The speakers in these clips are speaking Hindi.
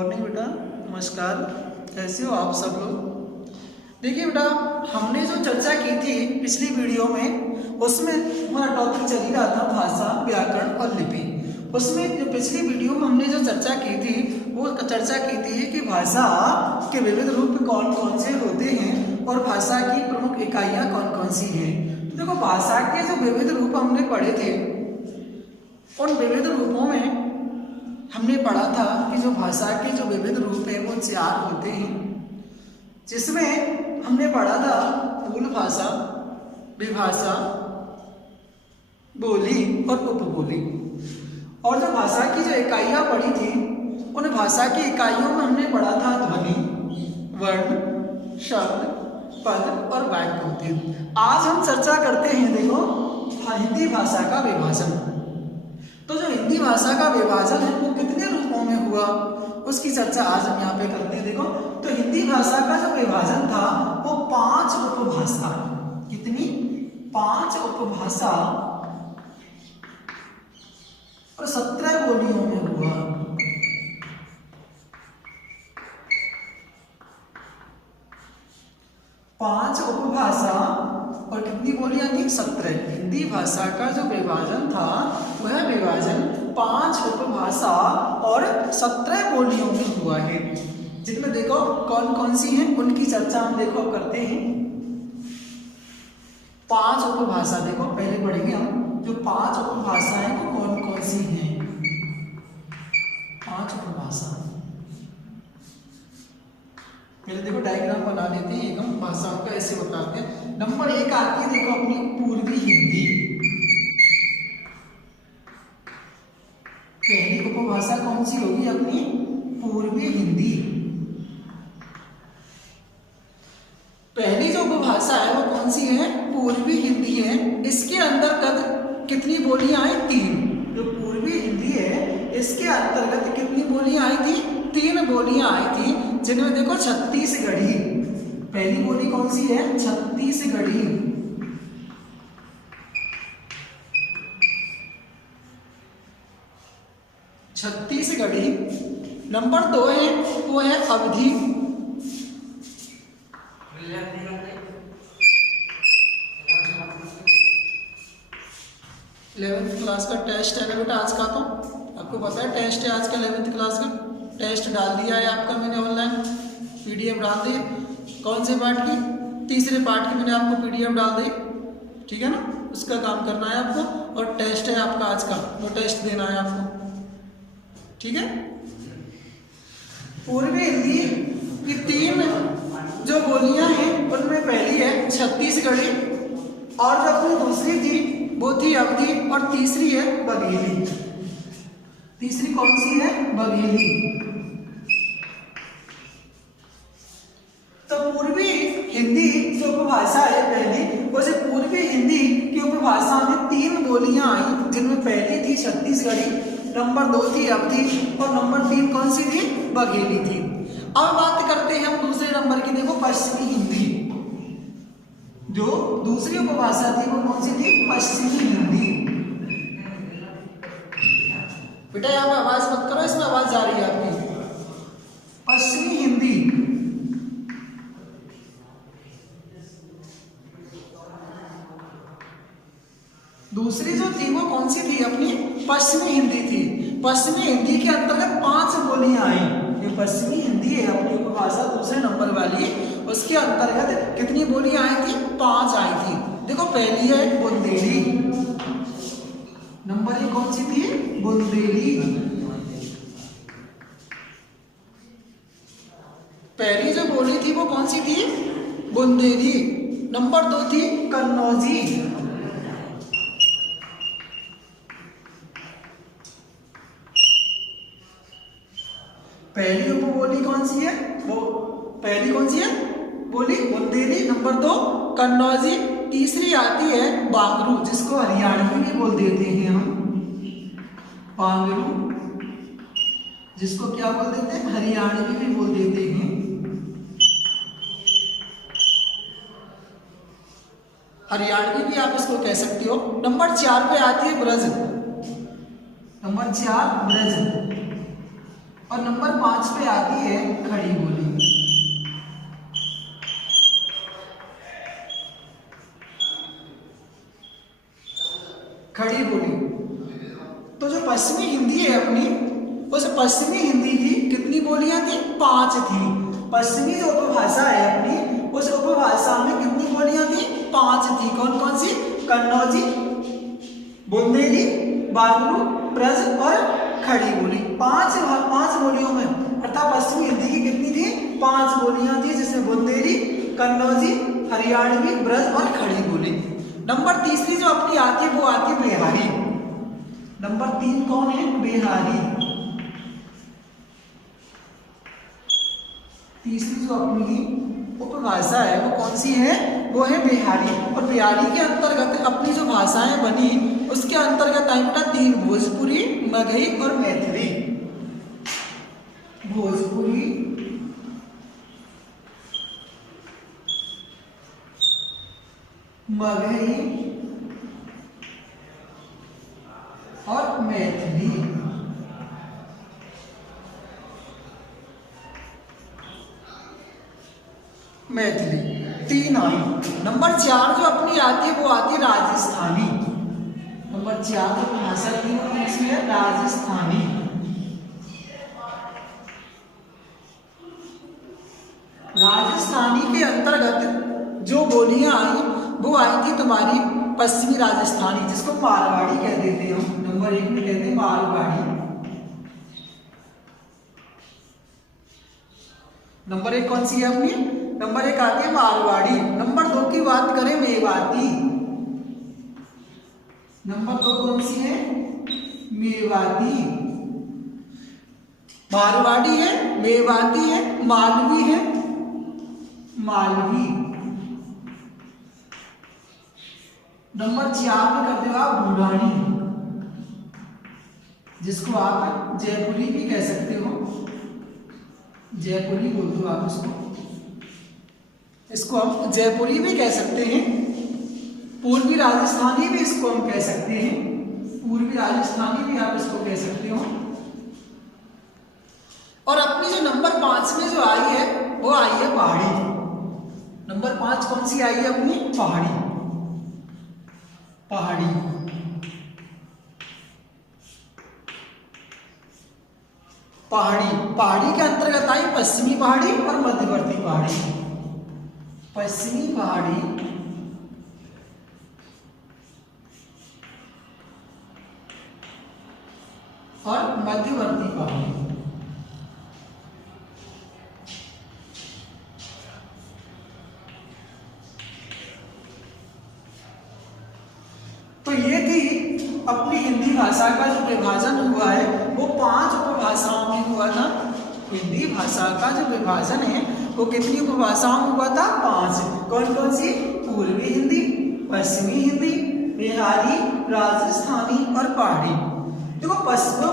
मॉर्निंग बेटा, नमस्कार। कैसे हो आप सब लोग? देखिए बेटा, हमने जो चर्चा की थी पिछली वीडियो में, उसमें हमारा टॉपिक चल ही रहा था भाषा, व्याकरण और लिपि। उसमें जो पिछली वीडियो में हमने जो चर्चा की थी वो चर्चा की थी कि भाषा के विविध रूप कौन कौन से होते हैं और भाषा की प्रमुख इकाइयाँ कौन कौन सी हैं। देखो, भाषा के जो विविध रूप हमने पढ़े थे, उन विविध रूपों में हमने पढ़ा था कि जो भाषा के जो विविध रूप है वो 4 होते हैं, जिसमें हमने पढ़ा था मूल भाषा, विभाषा, बोली और उपबोली। और जो भाषा की जो इकाइयाँ पढ़ी थी, उन भाषा की इकाइयों में हमने पढ़ा था ध्वनि, वर्ण, शब्द, पद और वाक्य होते हैं। आज हम चर्चा करते हैं, देखो, हिंदी भाषा का विभाजन। तो जो हिंदी भाषा का विभाजन है वो कितने रूपों में हुआ, उसकी चर्चा आज हम यहाँ पे करते हैं। देखो, तो हिंदी भाषा का जो विभाजन था वो 5 उपभाषा, कितनी? 5 उपभाषा और 17 बोलियों में हुआ। 5 उपभाषा और कितनी बोलियां थी? 17। हिंदी भाषा का जो विभाजन था वह विभाजन 5 उपभाषा और 17 बोलियों में हुआ है, जिनमें देखो कौन कौन सी हैं उनकी चर्चा हम देखो करते हैं। 5 उपभाषा, देखो पहले पढ़ेंगे हम जो 5 उपभाषाएं वो कौन कौन सी हैं। 5 उपभाषा, पहले देखो डायग्राम बना लेते हैं, एक हम भाषाओं का ऐसे बताते हैं। नंबर 1 आती है, देखो अपनी पूर्वी हिंदी। पहली उपभाषा कौन सी होगी? अपनी पूर्वी हिंदी। पहली जो उपभाषा है वो कौन सी है? पूर्वी हिंदी है। इसके अंतर्गत कितनी बोलियां आई? 3। जो पूर्वी हिंदी है इसके अंतर्गत कितनी बोलियां आई थी? 3 बोलियां आई थी, जिनमें देखो छत्तीसगढ़ी। पहली बोली कौन सी है? छत्तीसगढ़ी। छत्तीसगढ़ी। नंबर 2 है वो है अवधी। 11th क्लास का टेस्ट है ना बेटा आज का, तो आपको पता है टेस्ट है आज का 11th क्लास का। टेस्ट डाल दिया है आपका मैंने ऑनलाइन, पीडीएफ डाल दी। कौन से पार्ट की? तीसरे पार्ट की मैंने आपको पीडीएफ डाल दी, ठीक है ना? उसका काम करना है आपको, और टेस्ट है आपका आज का, वो टेस्ट देना है आपको, ठीक है? पूर्वी हिंदी की 3 जो बोलियां हैं उनमें पहली है छत्तीसगढ़ी, और जो अपनी दूसरी थी वो थी अवधी, और तीसरी है बघेली। तीसरी कौन सी है? बघेली। तो पूर्वी हिंदी जो उपभाषा है पहली, वैसे पूर्वी हिंदी की उपभाषा में 3 बोलियां आई, जिनमें पहली थी छत्तीसगढ़ी, नंबर 2 थी अवधी, और नंबर 3 कौन सी थी? बघेली थी। अब बात करते हैं हम दूसरे नंबर की, देखो पश्चिमी हिंदी। जो दूसरी उपभाषा थी वो कौन सी थी? पश्चिमी हिंदी। बेटा यहाँ पे आवाज मत करो, इसमें आवाज जा रही है आपकी। पश्चिमी हिंदी। दूसरी जो थी वो कौन सी थी? अपनी पश्चिमी हिंदी थी। पश्चिमी हिंदी के अंतर्गत 5 बोलियां आई। ये पश्चिमी हिंदी है अपनी उपभाषा दूसरे नंबर वाली, उसके अंतर्गत कितनी बोलियां आई थी? 5 आई थी। देखो, पहली है बुंदेली। नंबर 1 कौन सी थी? बुंदेली। पहली जो बोली थी वो कौन सी थी? बुंदेली। नंबर 2 थी कन्नौजी। पहली उपबोली कौन सी है? वो पहली कौन सी है? बोली बुंदेली। नंबर 2 कन्नौजी। तीसरी आती है बांगरू, जिसको हरियाणवी भी बोल देते हैं हम। बांगरू, जिसको क्या बोल देते हैं? हरियाणवी भी बोल देते हैं। हरियाणवी भी आप इसको कह सकते हो। नंबर 4 पे आती है ब्रज। नंबर 4 ब्रज। और नंबर 5 पे आती है खड़ी बोली। खड़ी बोली। तो जो पश्चिमी हिंदी है अपनी, उस पश्चिमी हिंदी की कितनी बोलियां थी? 5 थी। पश्चिमी जो उपभाषा है अपनी, उस उपभाषा में कितनी बोलियां थी? 5 थी। कौन कौन सी? कन्नौजी, बुंदेली, बागलू, ब्रज और खड़ी बोली। पांच बोलियों में, अर्थात पश्चिमी हिंदी की कितनी थी? 5 बोलियां थी, जिसमें बुंदेली, कन्नौजी, हरियाणवी, ब्रज और खड़ी बोली। नंबर तीसरी जो अपनी आती है वो आती है बिहारी। नंबर 3 कौन है? बिहारी। तीसरी जो अपनी उपभाषा है वो कौन सी है? वो है बिहारी। और बिहारी के अंतर्गत अपनी जो भाषाएं बनी, उसके अंतर्गत आई बेटा 3, भोजपुरी, मगही और मैथिली। भोजपुरी, मगही और मैथिली। मैथिली 3 आई। नंबर 4 जो अपनी आती है वो आती है राजस्थानी। नंबर 4 जो भाषा की वो कौन सी है? राजस्थानी। राजस्थानी के अंतर्गत जो बोलियां आई वो आई थी तुम्हारी पश्चिमी राजस्थानी, जिसको मारवाड़ी कह देते हैं हम। नंबर 1 में कहते हैं मारवाड़ी। नंबर 1 कौन सी है अपनी? नंबर 1 आती है मारवाड़ी। नंबर 2 की बात करें मेवाती। नंबर 2 कौन सी है? मेवाती। मारवाड़ी है, मेवाती है, मालवी है, मालवी। नंबर 4 में करते हो आप ढूंढानी, जिसको आप जयपुरी भी कह सकते हो। जयपुरी बोल दो आप इसको हम जयपुरी भी कह सकते हैं। पूर्वी राजस्थानी भी इसको हम कह सकते हैं। पूर्वी राजस्थानी भी आप इसको कह सकते हो। और अपनी जो नंबर 5 में जो आई है वो आई है पहाड़ी। नंबर 5 कौन सी आई है अपनी? पहाड़ी। पहाड़ी। पहाड़ी, पहाड़ी के अंतर्गत आई पश्चिमी पहाड़ी और मध्यवर्ती पहाड़ी। पश्चिमी पहाड़ी और मध्यवर्ती पहाड़ी। तो ये थी अपनी हिंदी भाषा का जो विभाजन हुआ है वो 5 उपभाषाओं में हुआ था। हिंदी भाषा का जो विभाजन है वो कितनी उपभाषाओं में हुआ था? 5। कौन कौन सी? पूर्वी हिंदी, पश्चिमी हिंदी, बिहारी, राजस्थानी और पहाड़ी। देखो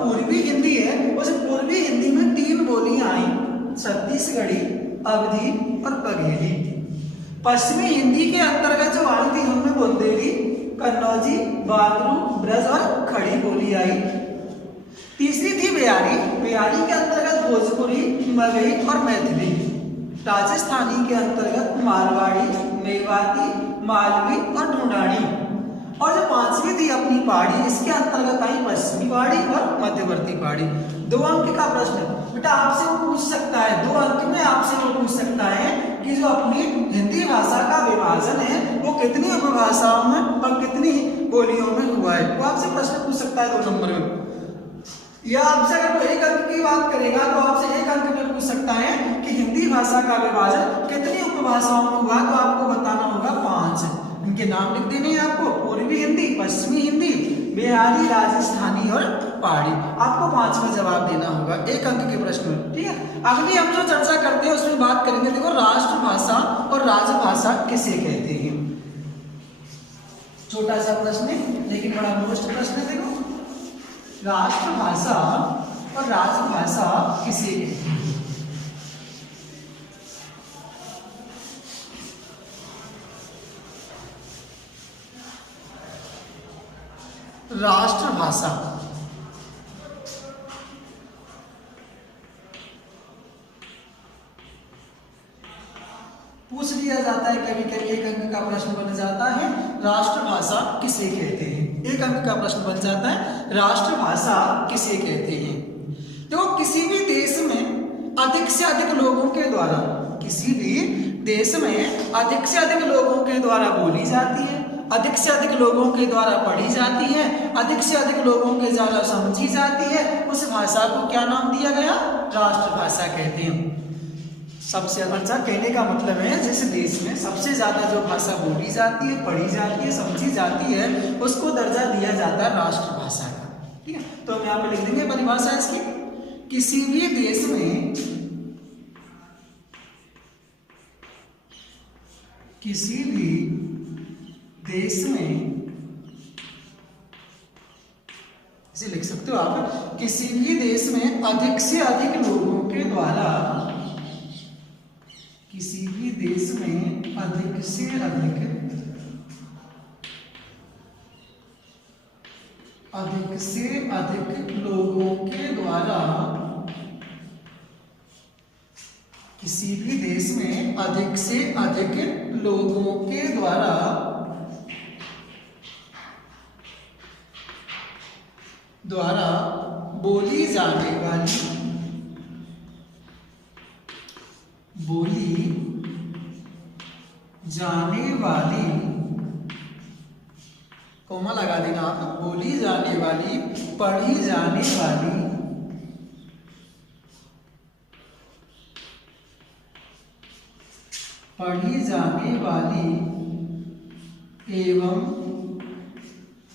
पूर्वी हिंदी है, उस पूर्वी हिंदी में 3 बोलियां आई, छत्तीसगढ़ी, अवधी और बघेली। पश्चिमी हिंदी के अंतर्गत जो आई थी उनमें बुंदेली, कन्नौजी, बागलू, ब्रज और खड़ी बोली आई। तीसरी थी बिहारी। बिहारी के अंतर्गत भोजपुरी, मगही और मैथिली। राजस्थानी के अंतर्गत मारवाड़ी, मेवाती, मालवी और ढूंढानी। और जो 5वीं थी अपनी पहाड़ी, इसके अंतर्गत आई पश्चिमी पहाड़ी और मध्यवर्ती पहाड़ी। 2 अंक का प्रश्न बेटा आपसे वो पूछ सकता है, 2 अंक में आपसे वो पूछ सकता है कि जो अपनी हिंदी भाषा का विभाजन है वो कितनी उपभाषाओं में और कितनी बोलियों में हुआ है। वो आपसे प्रश्न पूछ सकता है 2 नंबर में। या आपसे अगर कोई 1 अंक की बात करेगा तो आपसे 1 अंक में पूछ सकता है कि हिंदी भाषा का विभाजन कितनी उपभाषाओं में हुआ, तो आपको बताना होगा 5। इनके नाम लिख देने हैं आपको, पूर्वी हिंदी, पश्चिमी हिंदी, बिहारी, राजस्थानी और पहाड़ी। आपको 5 में जवाब देना होगा 1 अंक के प्रश्न में। ठीक है, अगली हम जो चर्चा करते हैं उसमें बात करेंगे, देखो राष्ट्रभाषा और राजभाषा किसे कहते हैं। छोटा सा प्रश्न है लेकिन बड़ा मोस्ट प्रश्न है। देखो राष्ट्रभाषा और राजभाषा किसे कहते हैं। राष्ट्रभाषा पूछ लिया जाता है कभी कभी, 1 अंक का प्रश्न बन जाता है, राष्ट्रभाषा किसे कहते हैं। 1 अंक का प्रश्न बन जाता है, राष्ट्रभाषा किसे कहते हैं। देखो किसी भी देश में अधिक से अधिक लोगों के द्वारा, किसी भी देश में अधिक से अधिक लोगों के द्वारा बोली जाती है, अधिक से अधिक लोगों के द्वारा पढ़ी जाती है, अधिक से अधिक लोगों के द्वारा समझी जाती है, उस भाषा को क्या नाम दिया गया, राष्ट्रभाषा कहते हैं। सबसे अच्छा कहने का मतलब है जिस देश में सबसे ज्यादा जो भाषा बोली जाती है, पढ़ी जाती है, समझी जाती है, उसको दर्जा दिया जाता है राष्ट्रभाषा का। ठीक है, तो हम यहाँ पे लिख देंगे परिभाषा इसकी, किसी भी देश में, किसी भी देश में, इसे लिख सकते हो आप, किसी भी देश में अधिक से अधिक लोगों के द्वारा, किसी भी देश में अधिक से अधिक लोगों के द्वारा, किसी भी देश में अधिक से अधिक लोगों के द्वारा बोली जाने वाली, कोमा लगा देना आप, बोली जाने वाली, पढ़ी जाने वाली, एवं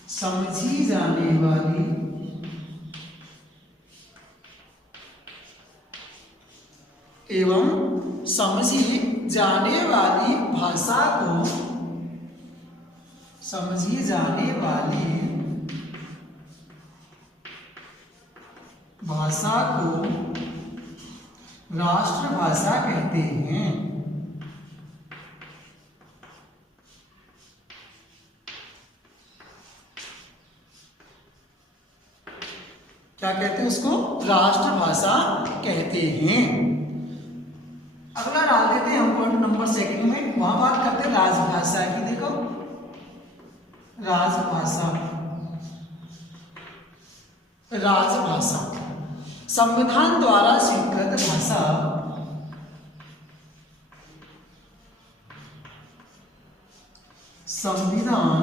समझी जाने वाली, भाषा को, समझी जाने वाली भाषा को राष्ट्रभाषा कहते हैं। क्या कहते हैं उसको, राष्ट्रभाषा कहते हैं। अगला डाल देते हैं हम पॉइंट नंबर 2 में, वहां बात करते हैं राजभाषा की। देखो राजभाषा, संविधान द्वारा स्वीकृत भाषा, संविधान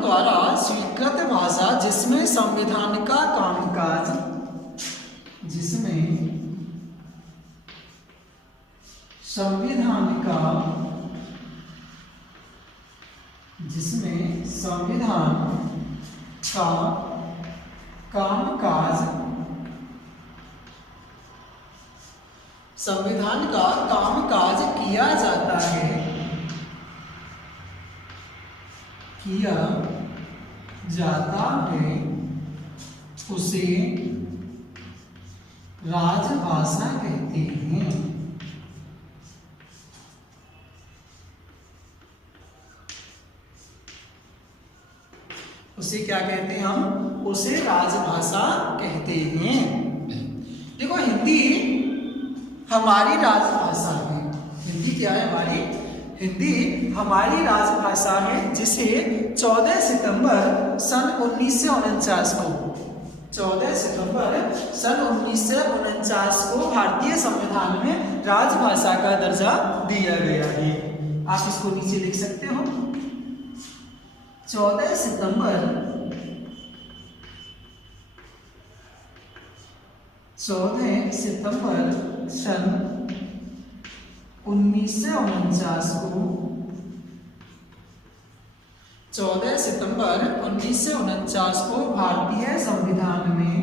द्वारा स्वीकृत भाषा जिसमें संविधान का कामकाज, संविधान का कामकाज किया जाता है, उसे राजभाषा कहते हैं। उसे क्या कहते हैं हम, उसे राजभाषा कहते हैं। देखो हिंदी हमारी राजभाषा है, हिंदी क्या है हमारी, हिंदी हमारी राजभाषा है, जिसे 14 सितंबर सन 1949 को, 14 सितंबर सन 1949 को भारतीय संविधान में राजभाषा का दर्जा दिया गया है। आप इसको नीचे लिख सकते हो, 14 सितंबर सन 1949 को, 14 सितंबर 1949 को भारतीय संविधान में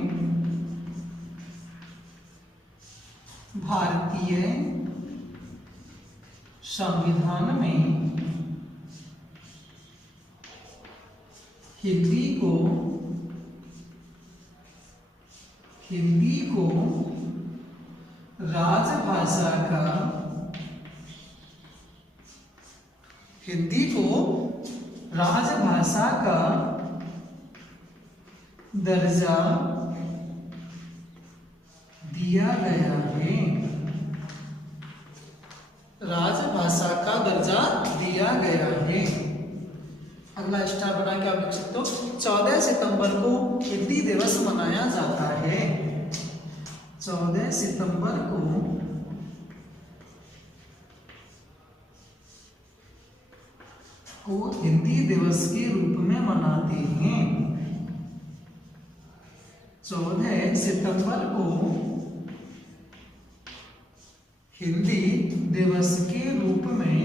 हिंदी को राजभाषा का, दर्जा दिया गया है। राजभाषा का दर्जा दिया गया है। अगला स्टार बना के आप लिख सकते हो 14 सितंबर को हिंदी दिवस मनाया जाता है। 14 सितंबर को हिंदी दिवस के रूप में मनाते हैं। 14 सितंबर को हिंदी दिवस के रूप में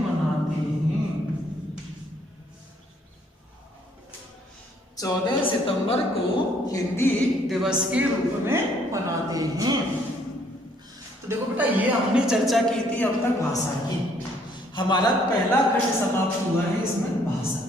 मनाते हैं। 14 सितंबर को हिंदी दिवस के रूप में मनाते हैं। तो देखो बेटा, ये हमने चर्चा की थी अब तक भाषा की। हमारा पहला खंड समाप्त हुआ है इसमें भाषा।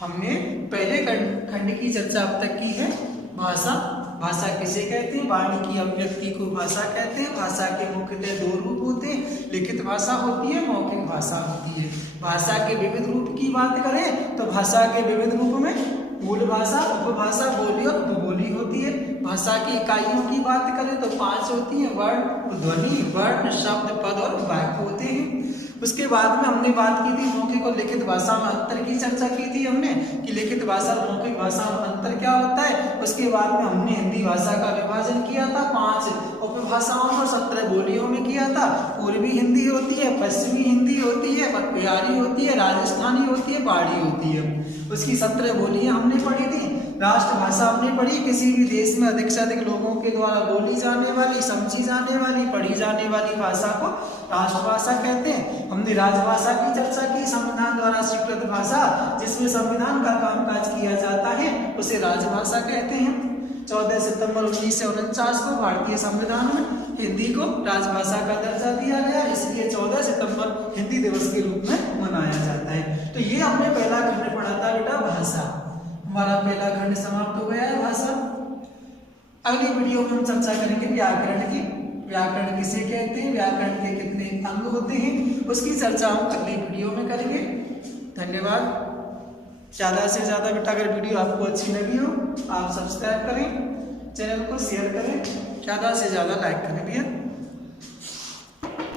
हमने पहले खंड की चर्चा अब तक की है भाषा। भाषा किसे कहते हैं? वाणी की अभिव्यक्ति को भाषा कहते हैं। भाषा के मुख्यतः दो रूप होते हैं, लिखित भाषा होती है, मौखिक भाषा होती है। भाषा के विविध रूप की बात करें तो भाषा के विविध रूप में मूल भाषा, उपभाषा, बोली और उपबोली होती है। भाषा की इकाइयों की बात करें तो 5 होती है, वर्ण, ध्वनि, वर्ण, शब्द, पद और वाक्य होते हैं। उसके बाद में हमने बात की थी मौखिक और लिखित भाषा में अंतर की चर्चा की थी हमने कि लिखित भाषा और मौखिक भाषा में अंतर क्या होता है। उसके बाद में हमने हिंदी भाषा का विभाजन किया था 5 उपभाषाओं और 17 बोलियों में किया था। पूर्वी हिंदी होती है, पश्चिमी हिंदी होती है, बिहारी होती है, राजस्थानी होती है, पहाड़ी होती है। उसकी 17 बोलियां हमने पढ़ी थी। राष्ट्रभाषा हमने पढ़ी, किसी भी देश में अधिक से अधिक लोगों के द्वारा बोली जाने वाली, समझी जाने वाली, पढ़ी जाने वाली भाषा को राष्ट्रभाषा कहते हैं। हमने राजभाषा की चर्चा की, संविधान द्वारा स्वीकृत भाषा जिसमें संविधान का कामकाज किया जाता है उसे राजभाषा कहते हैं। 14 सितंबर 1949 को भारतीय संविधान में हिंदी को राजभाषा का दर्जा दिया गया, इसलिए 14 सितंबर हिंदी दिवस के रूप में मनाया जाता है। तो ये हमने पहला खंड पढ़ा था बेटा भाषा। हमारा पहला खंड समाप्त हो गया है भाषा। अगली वीडियो में हम चर्चा करेंगे व्याकरण की। व्याकरण किसे कहते हैं, व्याकरण के कितने अंग होते हैं, उसकी चर्चा हम अगली वीडियो में करेंगे। धन्यवाद। ज़्यादा से ज़्यादा बेटा अगर वीडियो आपको अच्छी लगी हो आप सब्सक्राइब करें, चैनल को शेयर करें, ज़्यादा से ज़्यादा लाइक करें भैया।